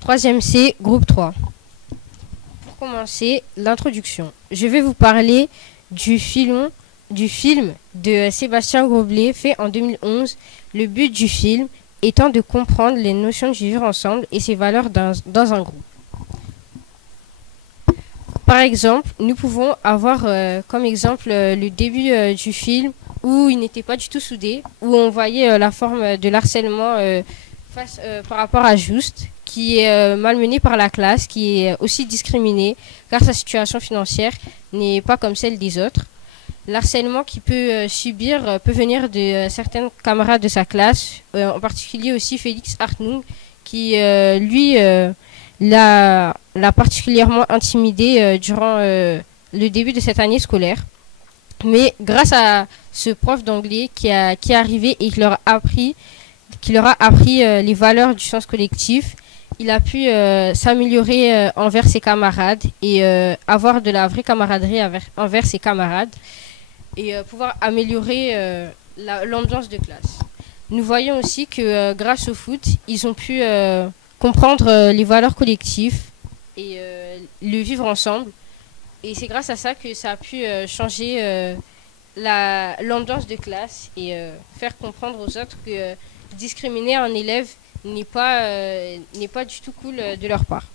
Troisième C, groupe 3. Pour commencer, l'introduction. Je vais vous parler du film de Sébastien Groblet fait en 2011. Le but du film étant de comprendre les notions du vivre ensemble et ses valeurs dans un groupe. Par exemple, nous pouvons avoir comme exemple le début du film où ils n'étaient pas du tout soudés, où on voyait la forme de l'harcèlement par rapport à Juste, qui est malmené par la classe, qui est aussi discriminé car sa situation financière n'est pas comme celle des autres. L'harcèlement qu'il peut subir peut venir de certains camarades de sa classe, en particulier aussi Félix Hartnung, qui lui l'a particulièrement intimidé durant le début de cette année scolaire. Mais grâce à ce prof d'anglais qui est arrivé et qui leur a appris les valeurs du sens collectif, il a pu s'améliorer envers ses camarades et avoir de la vraie camaraderie envers ses camarades et pouvoir améliorer l'ambiance de classe. Nous voyons aussi que grâce au foot, ils ont pu comprendre les valeurs collectives et le vivre ensemble. Et c'est grâce à ça que ça a pu changer l'ambiance de classe et faire comprendre aux autres que discriminer un élève n'est pas du tout cool de leur part.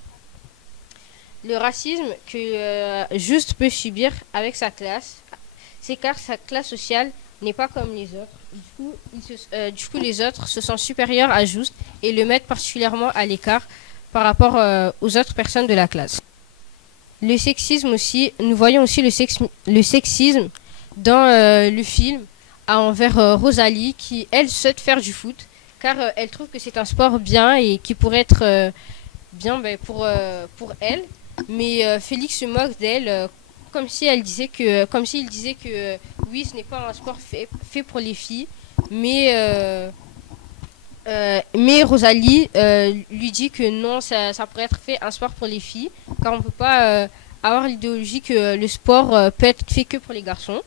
Le racisme que Juste peut subir avec sa classe, c'est car sa classe sociale n'est pas comme les autres. Du coup, les autres se sentent supérieurs à Juste et le mettent particulièrement à l'écart par rapport aux autres personnes de la classe. Le sexisme aussi, nous voyons aussi le sexisme dans le film envers Rosalie qui, elle, souhaite faire du foot car elle trouve que c'est un sport bien et qui pourrait être bien pour elle. Mais Félix se moque d'elle comme s'il disait que oui, ce n'est pas un sport fait pour les filles, mais Rosalie lui dit que non, ça pourrait être fait un sport pour les filles, car on ne peut pas avoir l'idéologie que le sport peut être fait que pour les garçons.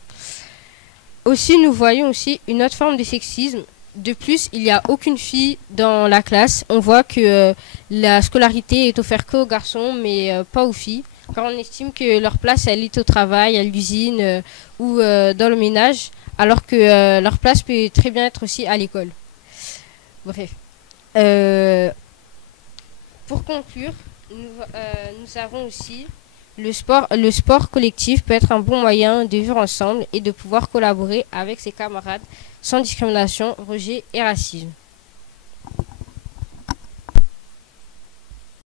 Aussi, nous voyons aussi une autre forme de sexisme. De plus, il n'y a aucune fille dans la classe. On voit que la scolarité est offerte qu'aux garçons, mais pas aux filles, car on estime que leur place, elle est au travail, à l'usine ou dans le ménage, alors que leur place peut très bien être aussi à l'école. Bref. Pour conclure, nous avons aussi le sport collectif peut être un bon moyen de vivre ensemble et de pouvoir collaborer avec ses camarades sans discrimination, rejet et racisme.